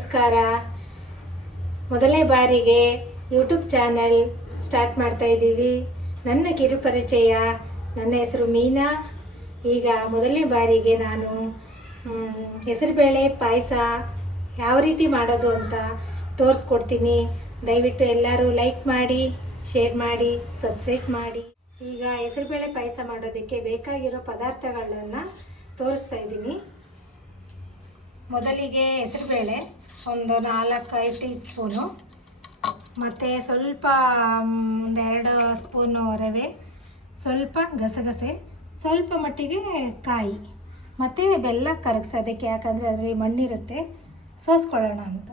ನಮಸ್ಕಾರ. ಮೊದಲನೇ ಬಾರಿಗೆ ಯೂಟ್ಯೂಬ್ ಚಾನಲ್ ಸ್ಟಾರ್ಟ್ ಮಾಡ್ತಾ ಇದ್ದೀವಿ. ನನ್ನ ಕಿರು ಪರಿಚಯ, ನನ್ನ ಹೆಸರು ಮೀನಾ. ಈಗ ಮೊದಲನೇ ಬಾರಿಗೆ ನಾನು ಹೆಸರುಬೇಳೆ ಪಾಯಸ ಯಾವ ರೀತಿ ಮಾಡೋದು ಅಂತ ತೋರಿಸ್ಕೊಡ್ತೀನಿ. ದಯವಿಟ್ಟು ಎಲ್ಲರೂ ಲೈಕ್ ಮಾಡಿ, ಶೇರ್ ಮಾಡಿ, ಸಬ್ಸ್ಕ್ರೈಬ್ ಮಾಡಿ. ಈಗ ಹೆಸರುಬೇಳೆ ಪಾಯಸ ಮಾಡೋದಕ್ಕೆ ಬೇಕಾಗಿರೋ ಪದಾರ್ಥಗಳನ್ನು ತೋರಿಸ್ತಾ ಇದ್ದೀನಿ. ಮೊದಲಿಗೆ ಹೆಸರುಬೇಳೆ ಒಂದು 4-5 ಟೀ ಸ್ಪೂನು, ಮತ್ತು ಸ್ವಲ್ಪ 1-2 ಸ್ಪೂನು ರವೆ, ಸ್ವಲ್ಪ ಗಸಗಸೆ, ಸ್ವಲ್ಪ ಮಟ್ಟಿಗೆ ಕಾಯಿ, ಮತ್ತು ಬೆಲ್ಲ ಕರಗಿಸೋದಕ್ಕೆ, ಯಾಕಂದರೆ ಅದರಲ್ಲಿ ಮಣ್ಣಿರುತ್ತೆ, ಸೋಸ್ಕೊಳ್ಳೋಣ ಅಂತ,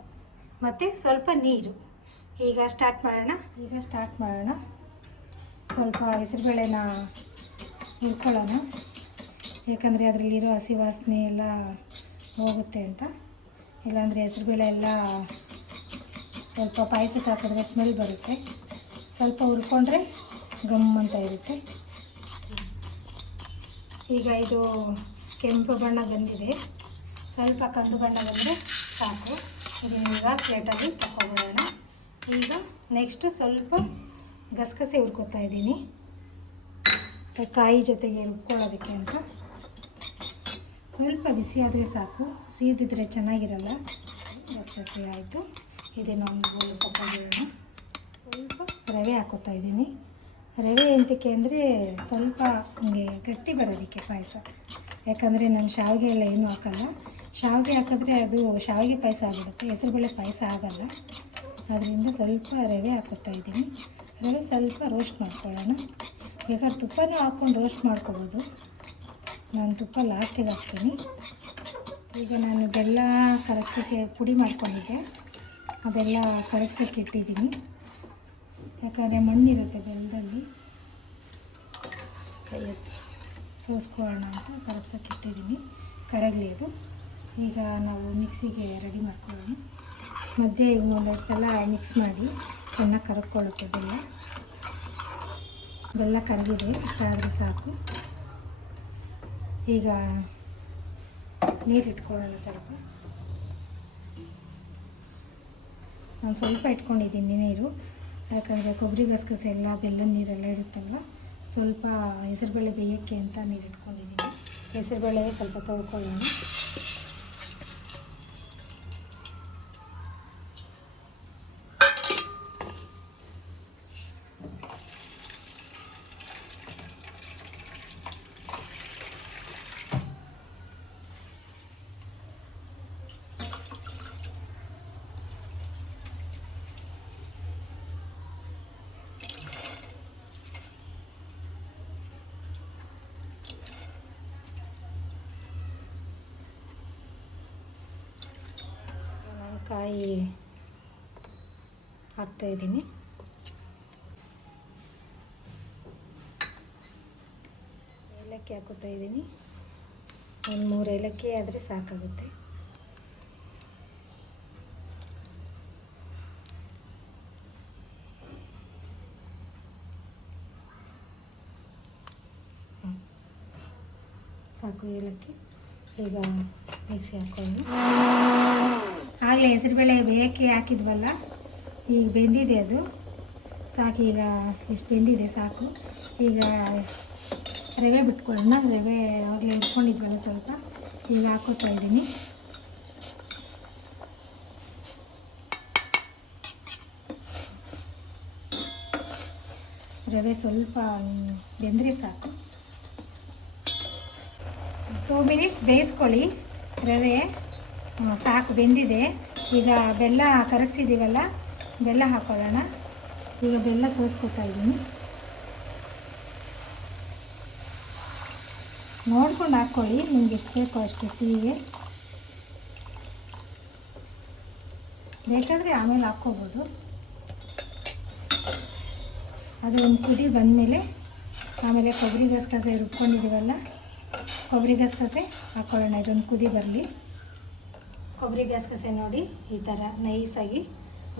ಮತ್ತು ಸ್ವಲ್ಪ ನೀರು. ಈಗ ಸ್ಟಾರ್ಟ್ ಮಾಡೋಣ. ಸ್ವಲ್ಪ ಹೆಸರುಬೇಳೆನ ಹುರ್ಕೊಳ್ಳೋಣ, ಯಾಕಂದರೆ ಅದರಲ್ಲಿರೋ ಹಸಿ ವಾಸನೆ ಎಲ್ಲ ಹೋಗುತ್ತೆ ಅಂತ. ಇಲ್ಲಾಂದರೆ ಹೆಸರುಬೇಳೆ ಎಲ್ಲ ಸ್ವಲ್ಪ ಪಾಯಸಕ್ಕೆ ಹಾಕಿದ್ರೆ ಸ್ಮೆಲ್ ಬರುತ್ತೆ. ಸ್ವಲ್ಪ ಹುರ್ಕೊಂಡ್ರೆ ಗಮ್ ಅಂತ ಇರುತ್ತೆ. ಈಗ ಇದು ಕೆಂಪು ಬಣ್ಣ ಬಂದಿದೆ, ಸ್ವಲ್ಪ ಕಂದು ಬಣ್ಣ ಬಂದರೆ ಸಾಕು. ಇದನ್ನೀಗ ಪ್ಲೇಟಲ್ಲಿ ತಗೊಳ್ಳೋಣ. ಈಗ ನೆಕ್ಸ್ಟು ಸ್ವಲ್ಪ ಗಸಗಸೆ ಹುರ್ಕೊತಾ ಇದ್ದೀನಿ, ಕಾಯಿ ಜೊತೆಗೆ ರುಬ್ಕೊಳ್ಳೋದಕ್ಕೆ ಅಂತ. ಸ್ವಲ್ಪ ಬಿಸಿ ಆದರೆ ಸಾಕು, ಸೀದಿದ್ರೆ ಚೆನ್ನಾಗಿರಲ್ಲ. ಗಸಗಸೆ ಆಯಿತು. ಇದನ್ನೊಂದು ಬೋಲ್ ತಗೊಂಡಿರೋಣ. ಸ್ವಲ್ಪ ರವೆ ಹಾಕೋತಾ ಇದ್ದೀನಿ. ರವೆ ಎಂತಕ್ಕೆ ಅಂದರೆ ಸ್ವಲ್ಪ ಹಂಗೆ ಗಟ್ಟಿ ಬರೋದಕ್ಕೆ ಪಾಯಸ, ಯಾಕಂದರೆ ನಾನು ಶಾವಿಗೆ ಎಲ್ಲ ಏನೂ ಹಾಕಲ್ಲ. ಶಾವಿಗೆ ಹಾಕಿದ್ರೆ ಅದು ಶಾವಿಗೆ ಪಾಯಸ ಆಗಿಬಿಡುತ್ತೆ, ಹೆಸರುಬೇಳೆ ಪಾಯಸ ಆಗಲ್ಲ. ಅದರಿಂದ ಸ್ವಲ್ಪ ರವೆ ಹಾಕೋತಾ ಇದ್ದೀನಿ. ರವೆ ಸ್ವಲ್ಪ ರೋಸ್ಟ್ ಮಾಡ್ಕೊಳ್ಳೋಣ. ಬೇಕಾದ್ರೆ ತುಪ್ಪನೂ ಹಾಕ್ಕೊಂಡು ರೋಸ್ಟ್ ಮಾಡ್ಕೊಬೋದು. ನಾನು ತುಪ್ಪ ಲಾಸ್ಟಿಗೆ ಹಾಕ್ತೀನಿ. ಈಗ ನಾನು ಬೆಲ್ಲ ಕರಗ್ಸೋಕ್ಕೆ ಪುಡಿ ಮಾಡ್ಕೊಂಡಿದ್ದೆ, ಅದೆಲ್ಲ ಕರಗ್ಸೋಕ್ಕೆ ಇಟ್ಟಿದ್ದೀನಿ. ಯಾಕಂದರೆ ಮಣ್ಣಿರುತ್ತೆ ಬೆಲ್ಲದಲ್ಲಿ, ಕೈಯಲ್ಲಿ ಸೋಸ್ಕೊಳ್ಳೋಣ ಅಂತ ಕರಗ್ಸೋಕ್ಕೆ ಇಟ್ಟಿದ್ದೀನಿ. ಕರಗಲಿ ಅದು. ಈಗ ನಾವು ಮಿಕ್ಸಿಗೆ ರೆಡಿ ಮಾಡ್ಕೊಳ್ಳೋಣ. ಮಧ್ಯೆ ಒಂದೆರಡು ಸಲ ಮಿಕ್ಸ್ ಮಾಡಿ ಚೆನ್ನಾಗಿ ಕರಗ್ಕೊಳ್ಳುತ್ತೆ ಬೆಲ್ಲ ಕರಗಿದೆ. ಇಷ್ಟ ಆದರೆ ಸಾಕು. ಈಗ ನೀರು ಇಟ್ಕೊಳ್ಳೋಣ. ನಾನು ಸ್ವಲ್ಪ ಇಟ್ಕೊಂಡಿದ್ದೀನಿ ನೀರು, ಯಾಕಂದರೆ ಕೊಬ್ಬರಿ ಗಸಗಸೆ ಎಲ್ಲ ಬೆಲ್ಲದ ನೀರೆಲ್ಲ ಇರುತ್ತಲ್ಲ, ಸ್ವಲ್ಪ ಹೆಸರುಬೇಳೆ ಬೇಯೋಕ್ಕೆ ಅಂತ ನೀರು ಇಟ್ಕೊಂಡಿದ್ದೀನಿ. ಹೆಸರುಬೇಳೆ ಸ್ವಲ್ಪ ತೊಳ್ಕೊಳ್ಳೋಣ. ಕಾಯಿ ಹಾಕ್ತಾಯಿದ್ದೀನಿ. ಏಲಕ್ಕಿ ಹಾಕೋತಾ ಇದ್ದೀನಿ. ಒಂದು 3 ಏಲಕ್ಕಿ ಆದರೆ ಸಾಕಾಗುತ್ತೆ. ಸಾಕು ಏಲಕ್ಕಿ. ಈಗ ಮಿಕ್ಸಿ ಹಾಕೊಳ್ಳೋಣ. ಆಗಲೇ ಹೆಸರುಬೇಳೆ ಬೇಯಕ್ಕೆ ಹಾಕಿದ್ವಲ್ಲ, ಈಗ ಬೆಂದಿದೆ ಅದು ಸಾಕು. ಈಗ ಇಷ್ಟು ಬೆಂದಿದೆ ಸಾಕು. ಈಗ ರವೆ ಬಿಟ್ಕೊಳ್ಳೋಣ. ರವೆ ಆಗಲೇ ಇಟ್ಕೊಂಡಿದ್ವಲ್ಲ ಸ್ವಲ್ಪ, ಈಗ ಹಾಕೋತಾ ಇದ್ದೀನಿ. ರವೆ ಸ್ವಲ್ಪ ಬೆಂದರೆ ಸಾಕು. 2 ಮಿನಿಟ್ಸ್ ಬೇಯಿಸ್ಕೊಳ್ಳಿ. ರವೆ ಸಾಕು, ಬೆಂದಿದೆ. ಈಗ ಬೆಲ್ಲ ಕರಗಿಸಿದ್ದೀವಲ್ಲ, ಬೆಲ್ಲ ಹಾಕೊಳ್ಳೋಣ. ಈಗ ಬೆಲ್ಲ ಸೋಸ್ಕೊತಾ ಇದ್ದೀನಿ. ನೋಡ್ಕೊಂಡು ಹಾಕ್ಕೊಳ್ಳಿ, ನಿಮ್ಗೆ ಎಷ್ಟು ಬೇಕೋ ಅಷ್ಟು ಸಿಹಿಗೆ. ಬೇಕಾದರೆ ಆಮೇಲೆ ಹಾಕ್ಕೋಬೋದು. ಅದು ಒಂದು ಕುದಿ ಬಂದಮೇಲೆ ಆಮೇಲೆ ಕೊಬ್ಬರಿ ಗಸಗಸೆ ರುಬ್ಕೊಂಡಿದ್ದೀವಲ್ಲ, ಕೊಬ್ಬರಿ ಗಸಗಸೆ ಹಾಕ್ಕೊಳ್ಳೋಣ. ಇದೊಂದು ಕುದಿ ಬರಲಿ. ಕೊಬ್ಬರಿ ಗಸಗಸೆ ನೋಡಿ ಈ ಥರ ನೈಸಾಗಿ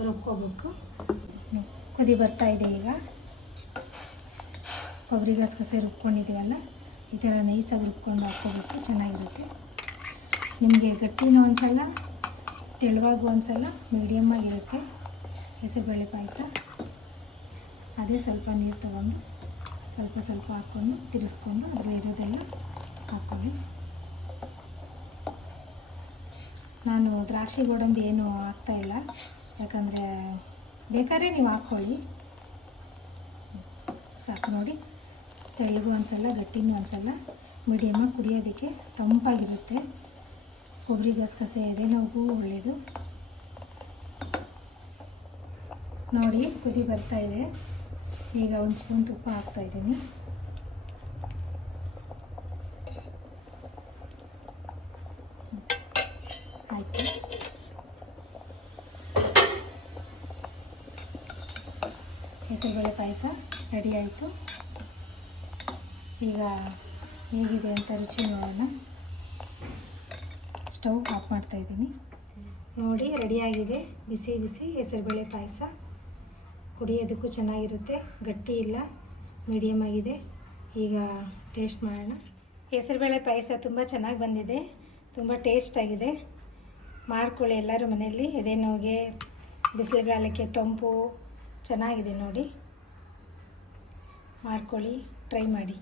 ರುಬ್ಕೋಬೇಕು. ಕುದಿ ಬರ್ತಾಯಿದೆ. ಈಗ ಕೊಬ್ಬರಿ ಗಸಗಸೆ ರುಬ್ಕೊಂಡಿದ್ದೀವಲ್ಲ, ಈ ಥರ ನೈಸಾಗಿ ರುಬ್ಕೊಂಡು ಹಾಕ್ಕೋಬೇಕು, ಚೆನ್ನಾಗಿರುತ್ತೆ. ನಿಮಗೆ ಗಟ್ಟಿನೂ ಅನಿಸಲ್ಲ, ತೆಳುವಾಗಿ ಒಂದ್ಸಲ ಮೀಡಿಯಮ್ ಆಗಿರುತ್ತೆ ಹೆಸರುಬೇಳೆ ಪಾಯಸ. ಅದೇ ಸ್ವಲ್ಪ ನೀರು ತಗೊಂಡು ಸ್ವಲ್ಪ ಸ್ವಲ್ಪ ಹಾಕ್ಕೊಂಡು ತಿರ್ಗಿಸ್ಕೊಂಡು ಅದರಲ್ಲಿ ಇರೋದೆಲ್ಲ ಹಾಕ್ಕೊಳ್ಳಿ. ನಾನು ದ್ರಾಕ್ಷಿ ಗೋಡಂಬಿ ಏನು ಹಾಕ್ತಾಯಿಲ್ಲ, ಯಾಕಂದರೆ ಬೇಕಾದ್ರೆ ನೀವು ಹಾಕ್ಕೊಳ್ಳಿ. ಸಾಕು ನೋಡಿ, ತೆಳ್ಳಗೂ ಒಂದ್ಸಲ ಗಟ್ಟಿನೂ ಒಂದ್ಸಲ ಮೀಡಿಯಮಾಗಿ ಕುಡಿಯೋದಕ್ಕೆ ತಂಪಾಗಿರುತ್ತೆ. ಕೊಬ್ಬರಿ ಗಸಗಸೆ ಎದೆನೋವಿಗೂ ಒಳ್ಳೆಯದು. ನೋಡಿ ಕುದಿ ಬರ್ತಾಯಿದೆ. ಈಗ ಒಂದು ಸ್ಪೂನ್ ತುಪ್ಪ ಹಾಕ್ತಾಯಿದ್ದೀನಿ. ಆಯಿತು, ಹೆಸರುಬೇಳೆ ಪಾಯಸ ರೆಡಿ ಆಯಿತು. ಈಗ ಹೇಗಿದೆ ಅಂತ ರುಚಿ ನೋಡೋಣ. ಸ್ಟವ್ ಆಫ್ ಮಾಡ್ತಾಯಿದ್ದೀನಿ. ನೋಡಿ ರೆಡಿಯಾಗಿದೆ ಬಿಸಿ ಬಿಸಿ ಹೆಸರುಬೇಳೆ ಪಾಯಸ. ಕುಡಿಯೋದಕ್ಕೂ ಚೆನ್ನಾಗಿರುತ್ತೆ, ಗಟ್ಟಿ ಇಲ್ಲ, ಮೀಡಿಯಮ್ ಆಗಿದೆ. ಈಗ ಟೇಸ್ಟ್ ಮಾಡೋಣ. ಹೆಸರುಬೇಳೆ ಪಾಯಸ ತುಂಬ ಚೆನ್ನಾಗಿ ಬಂದಿದೆ, ತುಂಬ ಟೇಸ್ಟಾಗಿದೆ. ಮಾಡ್ಕೊಳ್ಳಿ ಎಲ್ಲರೂ ಮನೆಯಲ್ಲಿ. ಎದೆನೋವಿಗೆ, ಬಿಸಿಲುಗಾಲಕ್ಕೆ ತಂಪು ಚೆನ್ನಾಗಿದೆ ನೋಡಿ. ಮಾಡ್ಕೊಳ್ಳಿ, ಟ್ರೈ ಮಾಡಿ.